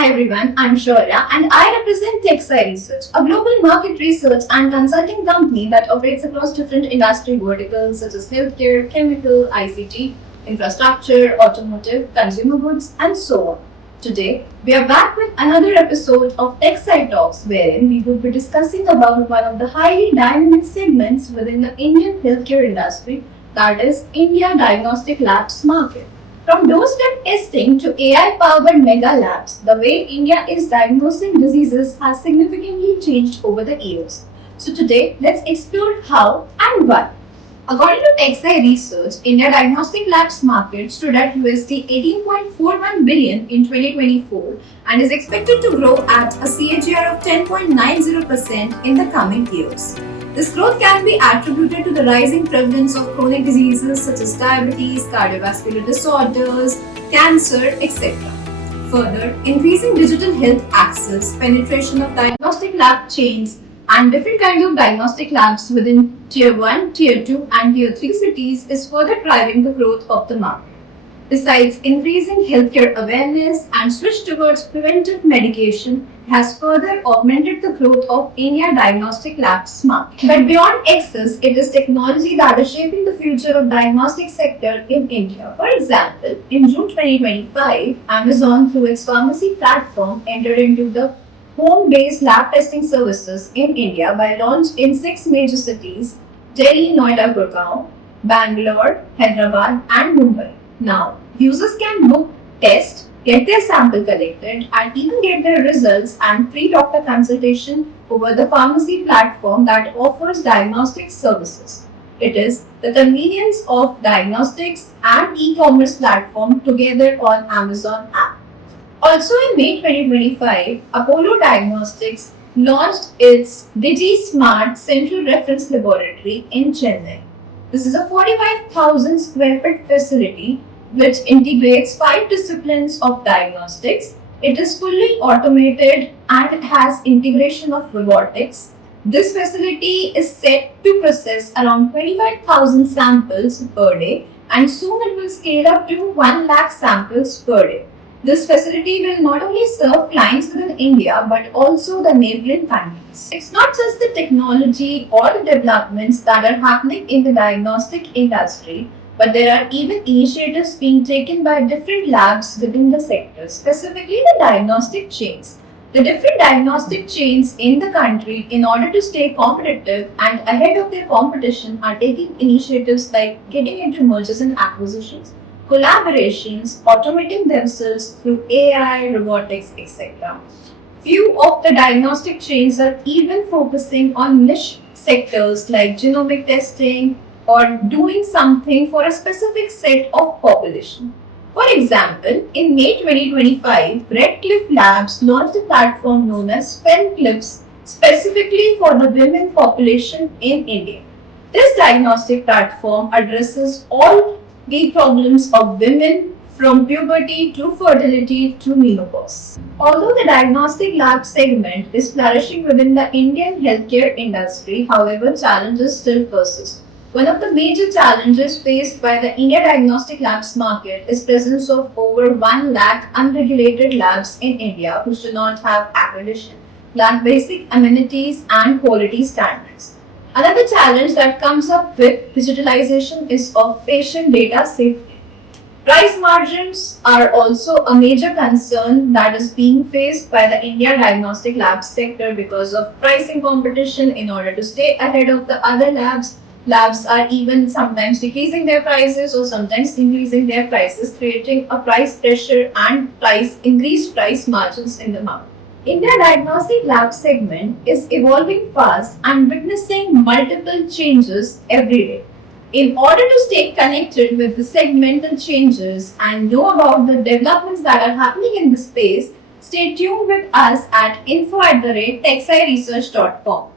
Hi everyone, I'm Shaurya and I represent TechSci Research, a global market research and consulting company that operates across different industry verticals such as healthcare, chemical, ICT, infrastructure, automotive, consumer goods, and so on. Today, we are back with another episode of TechSci Talks, wherein we will be discussing about one of the highly dynamic segments within the Indian healthcare industry, that is India Diagnostic Labs market. From doorstep testing to AI powered mega labs, the way India is diagnosing diseases has significantly changed over the years. So, today, let's explore how and why. According to TechSci Research, India Diagnostic Labs market stood at USD 18.41 billion in 2024 and is expected to grow at a CAGR of 10.90% in the coming years. This growth can be attributed to the rising prevalence of chronic diseases such as diabetes, cardiovascular disorders, cancer, etc. Further, increasing digital health access, penetration of diagnostic lab chains, and different kinds of diagnostic labs within Tier 1, Tier 2, and Tier 3 cities is further driving the growth of the market. Besides, increasing healthcare awareness and switch towards preventive medication has further augmented the growth of India diagnostic labs market. But beyond access, it is technology that is shaping the future of diagnostic sector in India. For example, in June 2025, Amazon through its pharmacy platform entered into the home-based lab testing services in India by launch in six major cities: Delhi, Noida, Gurgaon, Bangalore, Hyderabad, and Mumbai. Now, users can book, test, get their sample collected, and even get their results and free doctor consultation over the pharmacy platform that offers diagnostic services. It is the convenience of diagnostics and e-commerce platform together on Amazon app. Also in May 2025, Apollo Diagnostics launched its DigiSmart Central Reference Laboratory in Chennai. This is a 45,000 square foot facility which integrates five disciplines of diagnostics. It is fully automated and it has integration of robotics. This facility is set to process around 25,000 samples per day and soon it will scale up to 1 lakh samples per day. This facility will not only serve clients within India but also the neighboring countries. It's not just the technology or the developments that are happening in the diagnostic industry, but there are even initiatives being taken by different labs within the sector, specifically the diagnostic chains. The different diagnostic chains in the country, in order to stay competitive and ahead of their competition, are taking initiatives like getting into mergers and acquisitions, collaborations, automating themselves through AI, robotics, etc. Few of the diagnostic chains are even focusing on niche sectors like genomic testing or doing something for a specific set of population. For example, in May 2025, Redcliffe Labs launched a platform known as FemClips specifically for the women population in India. This diagnostic platform addresses all the problems of women from puberty to fertility to menopause. Although the diagnostic lab segment is flourishing within the Indian healthcare industry, however, challenges still persist. One of the major challenges faced by the India diagnostic labs market is presence of over 1 lakh unregulated labs in India which do not have accreditation, lack basic amenities and quality standards. Another challenge that comes up with digitalization is of patient data safety. Price margins are also a major concern that is being faced by the India diagnostic lab sector because of pricing competition. In order to stay ahead of the other labs, labs are even sometimes decreasing their prices or sometimes increasing their prices, creating a price pressure and increased price margins in the market. India Diagnostic Lab segment is evolving fast and witnessing multiple changes every day. In order to stay connected with the segmental changes and know about the developments that are happening in the space, stay tuned with us at info@techsciresearch.com.